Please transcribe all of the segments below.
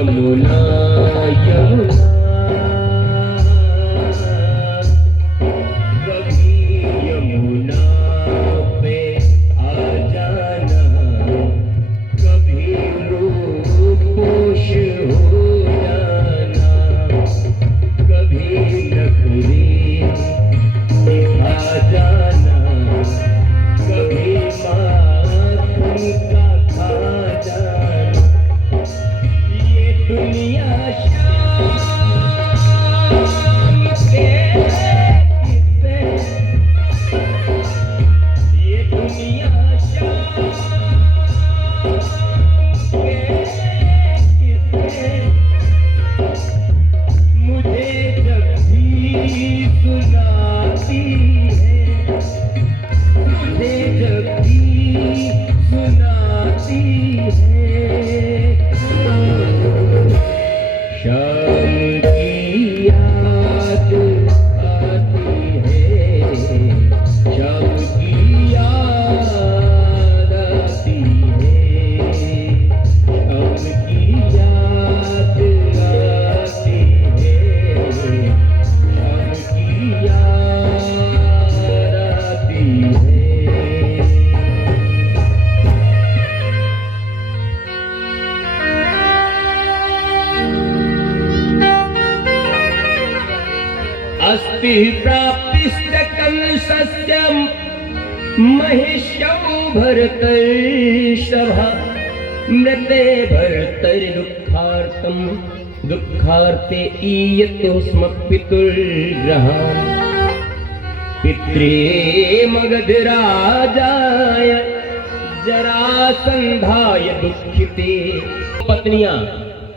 यमुना यमुना कभी यमुना पे आ जाना, कभी रूपोश हो जाना, कभी नखरे दिखा जाना, कभी माखन का खा जाना। ये दुनिया शाम के किस्से, ये दुनिया शाम के किस्से मुझे जब भी सुनाती है, मुझे जब भी सुनाती है। शाम की याद आती है, शाम की याद आती है, शाम की याद आती है, शाम की याद आती है। अस्ति प्राप्तिश्च कंसस्य महिष्यौ भरतर्षभा, मृते भर्तर्दुःखार्तं दुःखार्ते ईयते स्म पितुर्ग्रहान्। पित्रे मगधराजाय जरासंधाय दुःखिते। पत्नियां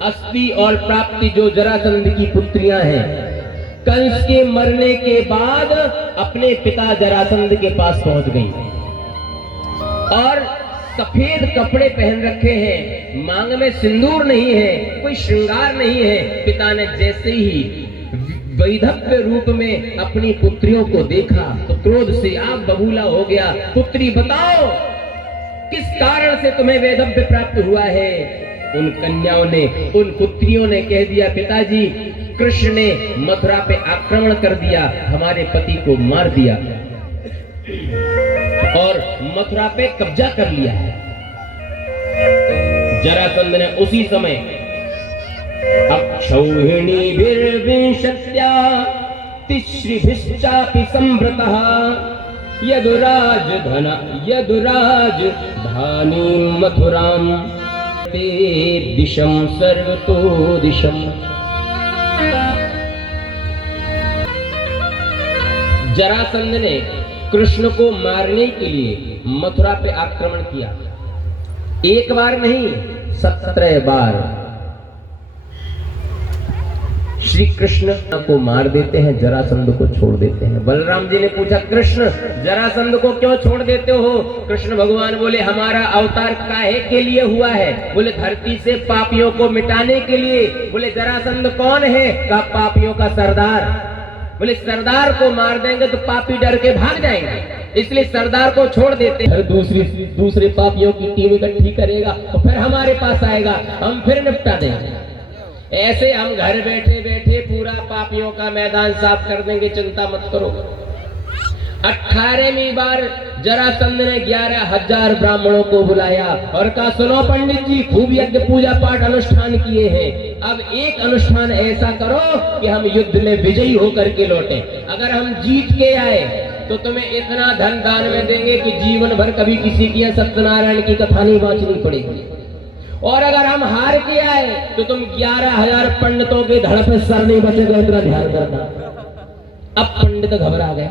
अस्ति और प्राप्ति जो जरासंध की पुत्रियां हैं, कंस के मरने के बाद अपने पिता जरासंध के पास पहुंच गई और सफेद कपड़े पहन रखे हैं, मांग में सिंदूर नहीं है, कोई श्रृंगार नहीं है। पिता ने जैसे ही वैधव्य रूप में अपनी पुत्रियों को देखा तो क्रोध से आग बबूला हो गया। पुत्री बताओ किस कारण से तुम्हें वैधव्य प्राप्त हुआ है? उन कन्याओं ने, उन पुत्रियों ने कह दिया, पिताजी कृष्ण ने मथुरा पे आक्रमण कर दिया, हमारे पति को मार दिया और मथुरा पे कब्जा कर लिया है। जरासंध ने उसी समय अक्षौहिणीभिर्विंशत्या तिसृभिश्चापि संवृतः यदुराजधानीं मथुरां ते दिशं सर्वतो दिशम्। जरासंध ने कृष्ण को मारने के लिए मथुरा पे आक्रमण किया। एक बार नहीं, 17 बार श्री कृष्ण को मार देते हैं, जरासंध को छोड़ देते हैं। बलराम जी ने पूछा, कृष्ण जरासंध को क्यों छोड़ देते हो? कृष्ण भगवान बोले, हमारा अवतार काहे के लिए हुआ है? बोले धरती से पापियों को मिटाने के लिए। बोले जरासंध कौन है? कहा पापियों का सरदार। बोले सरदार को मार देंगे तो पापी डर के भाग जाएंगे, इसलिए सरदार को छोड़ देते हैं। दूसरे पापियों की टीम इकट्ठी करेगा तो फिर हमारे पास आएगा, हम फिर निपटा देंगे। ऐसे हम घर बैठे बैठे पूरा पापियों का मैदान साफ कर देंगे, चिंता मत करो। 18वीं बार जरासंध ने 11,000 ब्राह्मणों को बुलाया और कहा, सुनो पंडित जी, खूब यज्ञ पूजा पाठ अनुष्ठान किए हैं, अब एक अनुष्ठान ऐसा करो कि हम युद्ध में विजयी होकर के लौटे। अगर हम जीत के आए तो तुम्हें इतना धन दान में देंगे कि जीवन भर कभी किसी की सत्यनारायण की कथा नहीं बांचनी पड़ेगी। और अगर हम हार के आए तो तुम 11,000 पंडितों के धड़ पे सर नहीं बचेगा, इतना ध्यान करना। अब पंडित घबरा गए,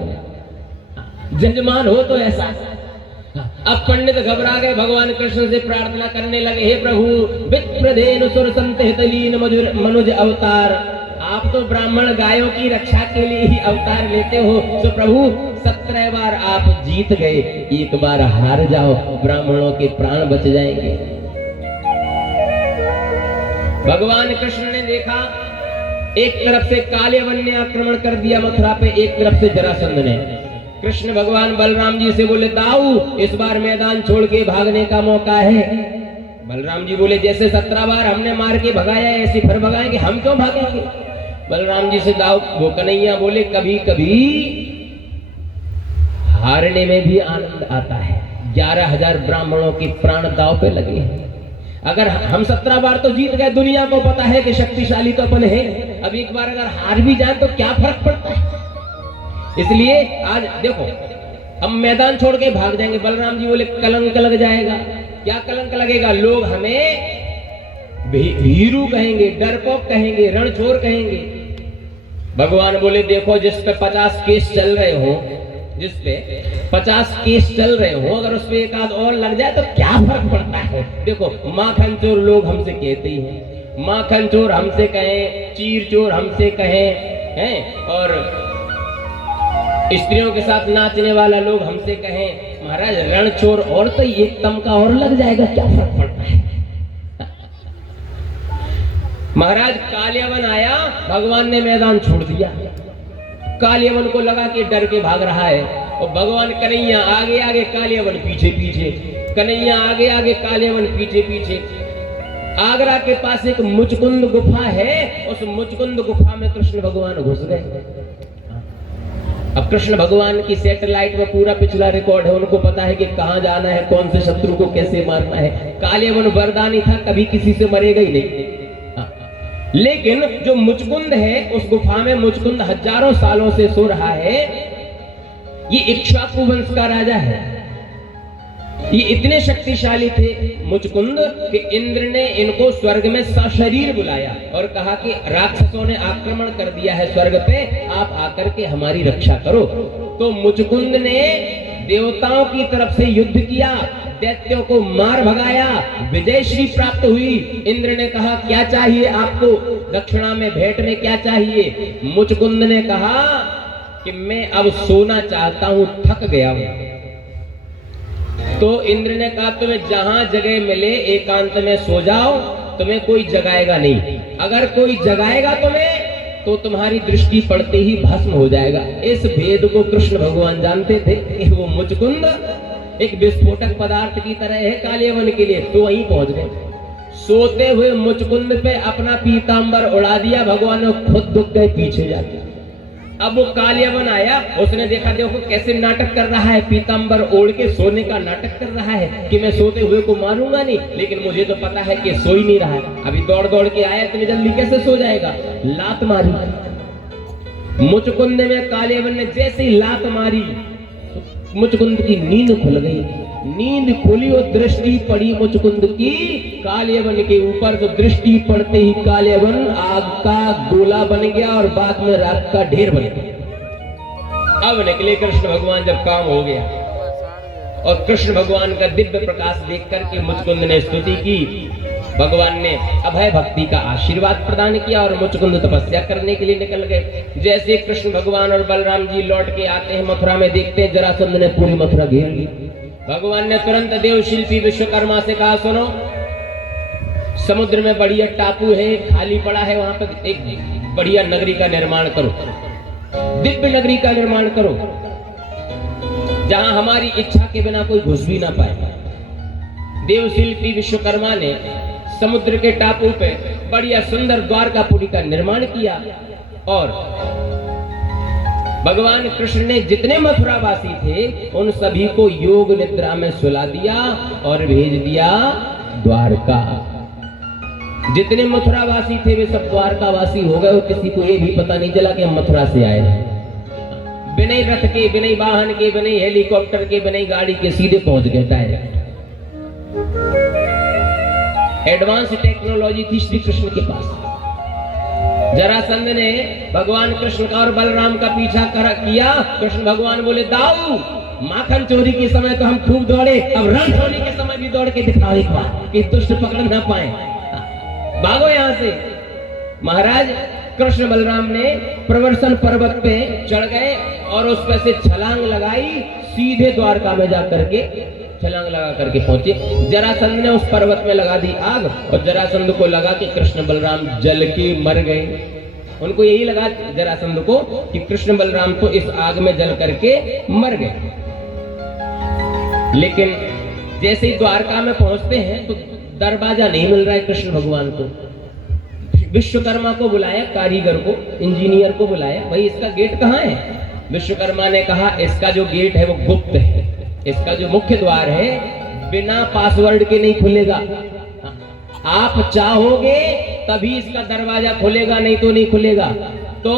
जजमान हो तो ऐसा। अब पंडित घबरा गए, भगवान कृष्ण से प्रार्थना करने लगे, हे प्रभु विप्रधेनु सुर संत हितलीन मनुज अवतार, आप तो ब्राह्मण गायों की रक्षा के लिए ही अवतार लेते हो, तो प्रभु 17 बार आप जीत गए, एक बार हार जाओ, ब्राह्मणों के प्राण बच जाएंगे। भगवान कृष्ण ने देखा, एक तरफ से कालेवन ने आक्रमण कर दिया मथुरा पे, एक तरफ से जरासंध ने। कृष्ण भगवान बलराम जी से बोले, दाऊ इस बार मैदान छोड़ के भागने का मौका है। बलराम जी बोले जैसे 17 बार हमने मार के भगाया ऐसे फिर भगाएंगे, हम क्यों भागेंगे। बलराम जी से दाव वो कन्हैया बोले कभी कभी हारने में भी आनंद आता है। 11,000 ब्राह्मणों के प्राण दाव पे लगे हैं। अगर हम 17 बार तो जीत गए, दुनिया को पता है कि शक्तिशाली तो अपन है, अब एक बार अगर हार भी जाए तो क्या फर्क पड़ता है। इसलिए आज देखो हम मैदान छोड़ के भाग जाएंगे। बलराम जी बोले कलंक लग जाएगा। क्या कलंक लगेगा, लोग हमें भीरू कहेंगे, डरपोक कहेंगे, रणछोर कहेंगे। भगवान बोले देखो जिस पे 50 केस चल रहे हो, जिस पे 50 केस चल रहे हो, अगर उस पे एक आध और लग जाए तो क्या फर्क पड़ता है। देखो माखन चोर लोग हमसे कहते ही हैं, माखन चोर हमसे कहें, चीर चोर हमसे कहें हैं, और स्त्रियों के साथ नाचने वाला लोग हमसे कहें। महाराज रणचोर और तो एक तमका और लग जाएगा, क्या फर्क पड़ता है। महाराज कालियावन आया, भगवान ने मैदान छोड़ दिया। कालियावन को लगा कि डर के भाग रहा है, और भगवान कन्हैया आगे आगे, कालियावन पीछे पीछे, कन्हैया आगे आगे, कालियावन पीछे पीछे। आगरा के पास एक मुचकुंद गुफा है, उस मुचकुंद गुफा में कृष्ण भगवान घुस गए। अब कृष्ण भगवान की सैटेलाइट में पूरा पिछला रिकॉर्ड है, उनको पता है कि कहां जाना है, कौन से शत्रु को कैसे मारना है। कालियावन वरदानी था, कभी किसी से मरेगा ही नहीं। लेकिन जो मुचकुंद है, उस गुफा में मुचकुंद हजारों सालों से सो रहा है। ये इक्ष्वाकु वंश का राजा है। ये इतने शक्तिशाली थे मुचकुंद कि इंद्र ने इनको स्वर्ग में सशरीर बुलाया और कहा कि राक्षसों ने आक्रमण कर दिया है स्वर्ग पे, आप आकर के हमारी रक्षा करो। तो मुचकुंद ने देवताओं की तरफ से युद्ध किया, दैत्यों को मार भगाया, विजयश्री प्राप्त हुई। इंद्र ने कहा क्या चाहिए आपको, दक्षिणा में भेंट में क्या चाहिए। मुचकुंद ने कहा कि मैं अब सोना चाहता हूं, थक गया हूं। तो इंद्र ने कहा तुम्हें जहां जगह मिले एकांत में सो जाओ, तुम्हें कोई जगाएगा नहीं। अगर कोई जगाएगा तुम्हें तो तुम्हारी दृष्टि पड़ते ही भस्म हो जाएगा। इस भेद को कृष्ण भगवान जानते थे कि वो मुचकुंद एक विस्फोटक पदार्थ की तरह है कालियावन के लिए, तो वहीं पहुंच गए। सोते हुए मुचकुंद पे अपना पीतांबर उड़ा दिया, भगवान ने खुद दुख गए पीछे जाके। अब वो कालियावन आया, उसने देखा देखो कैसे नाटक कर रहा है, पीतांबर ओढ़ के सोने का नाटक कर रहा है कि मैं सोते हुए को मारूंगा नहीं, लेकिन मुझे तो पता है कि सो ही नहीं रहा है। अभी दौड़ दौड़ के आया, इतनी जल्दी कैसे सो जाएगा। लात मारी मुचकुंद में, कालियावन ने जैसे ही लात मारी मुचकुंद की नींद खुल गई। नींद खुली और दृष्टि पड़ी मुचकुंद की कालियावन के ऊपर। तो दृष्टि पड़ते ही कालियावन आग का गोला बन गया और बाद में राख का ढेर बन गया। अब निकले कृष्ण भगवान, जब काम हो गया और कृष्ण भगवान का दिव्य प्रकाश देख करके मुचकुंद ने स्तुति की। भगवान ने अभय भक्ति का आशीर्वाद प्रदान किया और मुचकुंद तपस्या करने के लिए निकल गए। जैसे कृष्ण भगवान और बलराम जी लौट के आते हैं मथुरा में, देखते हैं जरासंध ने पूरी मथुरा घेर ली। भगवान ने तुरंत देवशिल्पी विश्वकर्मा से कहा सुनो, समुद्र में बढ़िया टापू है, खाली पड़ा है, वहां पर एक बढ़िया नगरी का निर्माण करो, दिव्य नगरी का निर्माण करो, जहां हमारी इच्छा के बिना कोई घुस भी ना पाए। देवशिल्पी विश्वकर्मा ने समुद्र के टापू पे बढ़िया सुंदर द्वारकापुरी का निर्माण किया और भगवान कृष्ण ने जितने मथुरावासी थे उन सभी को योग निद्रा में सुला दिया और भेज दिया द्वारका। जितने मथुरावासी थे वे सब द्वारकावासी हो गए और किसी को ये भी पता नहीं चला कि हम मथुरा से आए हैं। बिना रथ के, बिना वाहन के, बिना हेलीकॉप्टर के, बिना गाड़ी के सीधे पहुंच गए डायरेक्ट। एडवांस टेक्नोलॉजी थी श्री कृष्ण के पास। जरासंध ने भगवान कृष्ण का और बलराम का पीछा किया। कृष्ण भगवान बोले दाऊ, माखन चोरी के समय तो हम खूब दौड़े, अब रण चोरी के समय भी दौड़ के दिखाओ एक बार कि दुष्ट पकड़ ना पाए, भागो यहां से। महाराज कृष्ण बलराम ने प्रवर्सन पर्वत पे चढ़ गए और उस पर से छलांग लगाई, सीधे द्वारका में जाकर के छलांग लगा करके पहुंचे। जरासंध ने उस पर्वत में लगा दी आग और जरासंध को लगा कि कृष्ण बलराम जल के मर गए। उनको यही लगा जरासंध को कि कृष्ण बलराम तो इस आग में जल करके मर गए। लेकिन जैसे ही द्वारका में पहुंचते हैं तो दरवाजा नहीं मिल रहा है कृष्ण भगवान को। विश्वकर्मा को बुलाया, कारीगर को, इंजीनियर को बुलाया, भाई इसका गेट कहाँ है? विश्वकर्मा ने कहा इसका जो गेट है वो गुप्त है, इसका जो मुख्य द्वार है बिना पासवर्ड के नहीं खुलेगा। आप चाहोगे तभी इसका दरवाजा खुलेगा, नहीं तो नहीं खुलेगा। तो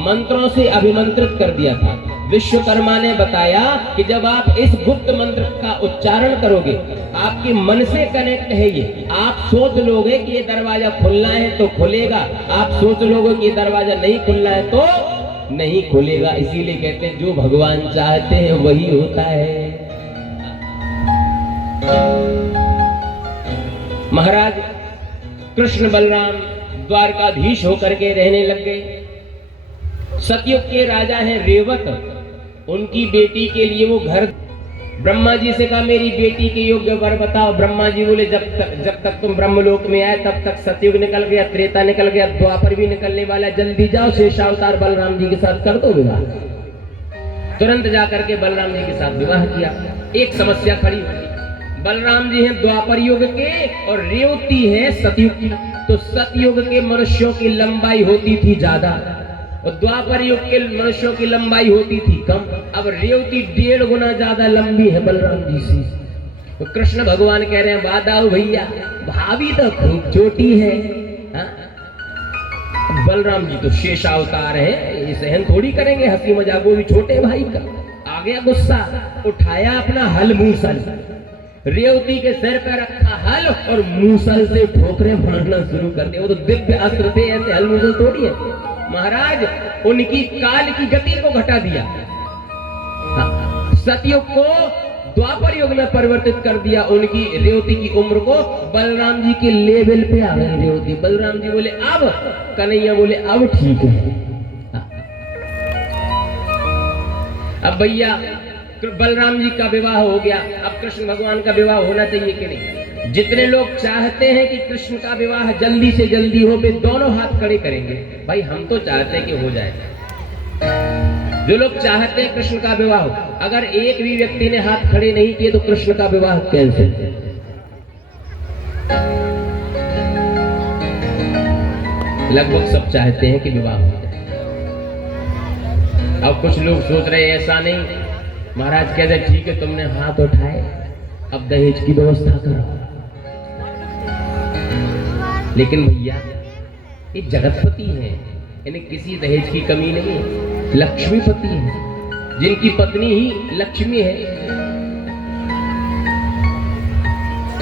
मंत्रों से अभिमंत्रित कर दिया था। विश्वकर्मा ने बताया कि जब आप इस गुप्त मंत्र का उच्चारण करोगे, आपके मन से कनेक्ट है ये, आप सोच लोगे कि ये दरवाजा खुलना है तो खुलेगा, आप सोच लोगे कि ये दरवाजा नहीं खुलना है तो नहीं खुलेगा। इसीलिए कहते हैं जो भगवान चाहते हैं वही होता है। महाराज कृष्ण बलराम द्वारकाधीश होकर के रहने लग गए। सतयुग के राजा हैं रेवत, उनकी बेटी के लिए वो घर, ब्रह्मा जी से कहा मेरी बेटी के योग्य वर बताओ। ब्रह्मा जी बोले जब तक तुम ब्रह्मलोक में आए तब तक सतयुग निकल गया, त्रेता निकल गया, द्वापर भी निकलने वाला, जल्दी जाओ शेषावतार बलराम जी के साथ कर दो विवाह। तुरंत जाकर के बलराम जी के साथ विवाह किया। एक समस्या खड़ी हुई, बलराम जी हैं द्वापर युग के और रेवती है सतयुग की। तो सतयुग के मनुष्यों की लंबाई होती थी ज्यादा और द्वापर युग के मनुष्यों की लंबाई होती थी कम। अब रेवती 1.5 गुना ज्यादा लंबी है बलराम जी से। तो कृष्ण भगवान कह रहे हैं वादाओ भैया, भाभी तो खूब छोटी है। बलराम जी तो शेषावतार है, ये सहन थोड़ी करेंगे हंसी मजाक, वो भी छोटे भाई का। आ गया गुस्सा, उठाया अपना हल मूसल, रेवती के सिर पर रखा हल और मूसल से ठोकरे मारना शुरू कर दिया। वो तो दिव्य अस्त्र थे, ऐसे हल मूसल थोड़ी है। महाराज उनकी काल की गति को घटा दिया, सतयुग को द्वापर युग में परिवर्तित कर दिया। उनकी रेवती की उम्र को बलराम जी के लेवल पे आ गई रेवती। बलराम जी बोले अब, कन्हैया बोले अब ठीक है। अब भैया बलराम जी का विवाह हो गया, अब कृष्ण भगवान का विवाह होना चाहिए कि नहीं? जितने लोग चाहते हैं कि कृष्ण का विवाह जल्दी से जल्दी हो, वे दोनों हाथ खड़े करेंगे। भाई हम तो चाहते हैं कि हो जाए। जो लोग चाहते हैं कृष्ण का विवाह हो, अगर एक भी व्यक्ति ने हाथ खड़े नहीं किए तो कृष्ण का विवाह कैंसिल। लगभग सब चाहते हैं कि विवाह हो जाए। अब कुछ लोग सोच रहे हैं ऐसा नहीं, महाराज कहते ठीक है तुमने हाथ उठाए, अब दहेज की व्यवस्था करो। लेकिन भैया ये जगतपति है, इन्हें किसी दहेज की कमी नहीं है, लक्ष्मीपति है, जिनकी पत्नी ही लक्ष्मी है।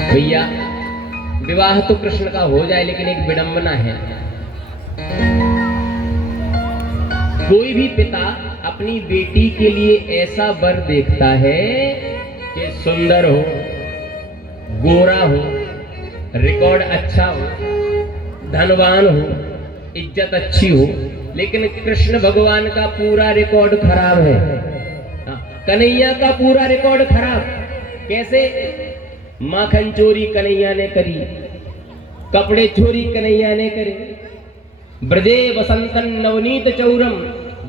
भैया विवाह तो कृष्ण का हो जाए, लेकिन एक विडंबना है। कोई भी पिता अपनी बेटी के लिए ऐसा वर देखता है कि सुंदर हो, गोरा हो, रिकॉर्ड अच्छा हो, धनवान हो, इज्जत अच्छी हो। लेकिन कृष्ण भगवान का पूरा रिकॉर्ड खराब है, कन्हैया का पूरा रिकॉर्ड खराब। कैसे? माखन चोरी कन्हैया ने करी, कपड़े चोरी कन्हैया ने करे, ब्रजे वसंतन नवनीत चौरम,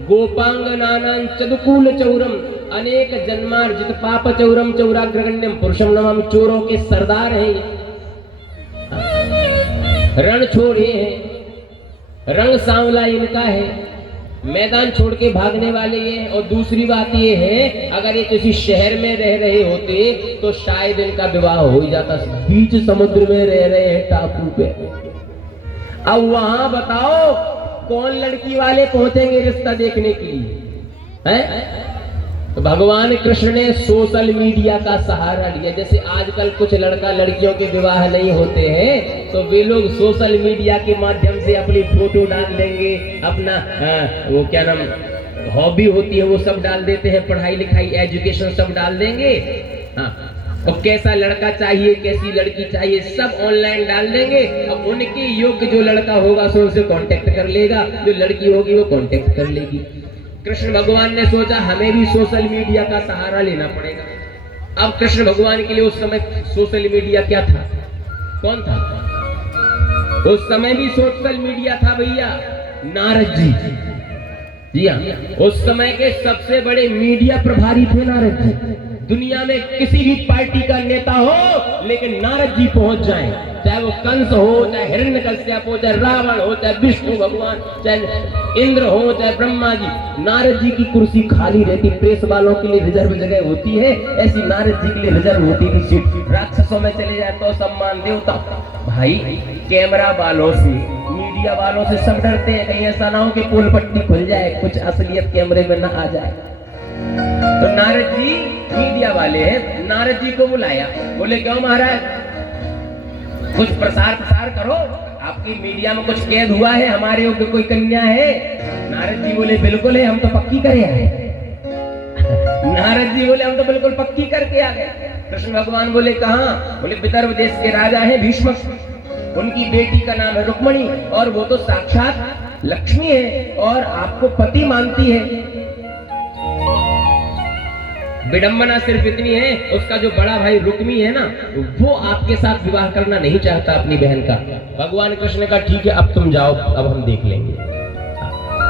गोपांगनानां चदुकूल चौरम, अनेक जन्मार्जित पाप चौरम चौराग्रगण्यम पुरुषम नमामि। चोरों के सरदार हैं ये, रण छोड़े हैं, रंग सांवला इनका है, मैदान छोड़ के भागने वाले ये हैं। और दूसरी बात ये है, अगर ये किसी शहर में रह रहे होते तो शायद इनका विवाह हो ही जाता। बीच समुद्र में रह रहे हैं टापू पे। अब वहां बताओ कौन लड़की वाले पहुंचेंगे रिश्ता देखने के लिए, हैं? तो भगवान कृष्ण ने सोशल मीडिया का सहारा लिया। जैसे आजकल कुछ लड़का लड़कियों के विवाह नहीं होते हैं तो वे लोग सोशल मीडिया के माध्यम से अपनी फोटो डाल देंगे, अपना वो क्या नाम हॉबी होती है वो सब डाल देते हैं, पढ़ाई लिखाई एजुकेशन सब डाल देंगे। हाँ, और कैसा लड़का चाहिए, कैसी लड़की चाहिए, सब ऑनलाइन डाल देंगे। अब उनके योग्य जो लड़का होगा सो उनसे कांटेक्ट कर लेगा, जो लड़की होगी वो कांटेक्ट कर लेगी। कृष्ण भगवान ने सोचा हमें भी सोशल मीडिया का सहारा लेना पड़ेगा। अब कृष्ण भगवान के लिए उस समय सोशल मीडिया क्या था, कौन था? उस समय भी सोशल मीडिया था भैया, नारद जी। जी हाँ, उस समय के सबसे बड़े मीडिया प्रभारी थे नारद जी। दुनिया में किसी भी पार्टी का नेता हो, लेकिन नारद जी पहुंच जाएं, चाहे वो कंस हो, चाहे हिरण्यकश्यप हो, चाहे रावण हो, चाहे विष्णु भगवान, चाहे इंद्र हो, चाहे ब्रह्मा जी, नारद जी की कुर्सी खाली रहती। प्रेस वालों के लिए रिजर्व जगह होती है, ऐसी नारद जी के लिए रिजर्व होती थी सीट। राक्षसों में चले जाए तो सम्मान, देवता। भाई कैमरा वालों से, मीडिया वालों से सब डरते हैं, कहीं ऐसा ना हो कि पोल पट्टी खुल जाए, कुछ असलियत कैमरे में ना आ जाए। तो नारद जी मीडिया वाले हैं, नारद जी को बुलाया, बोले क्यों महाराज, कुछ प्रसार करो, आपकी मीडिया में कुछ कैद हुआ है, हमारे ऊपर कोई कन्या है। नारद जी बोले बिल्कुल है, हम तो पक्की करे आए। नारद जी बोले हम तो बिल्कुल पक्की करके आ गए। कृष्ण भगवान बोले कहाँ? बोले विदर्भ देश के राजा हैं भीष्म, उनकी बेटी का नाम है रुक्मणी, और वो तो साक्षात लक्ष्मी है और आपको पति मानती है। विडंबना सिर्फ इतनी है, उसका जो बड़ा भाई रुक्मी है ना, वो आपके साथ विवाह करना नहीं चाहता अपनी बहन का। भगवान कृष्ण का ठीक है, अब तुम जाओ, अब हम देख लेंगे।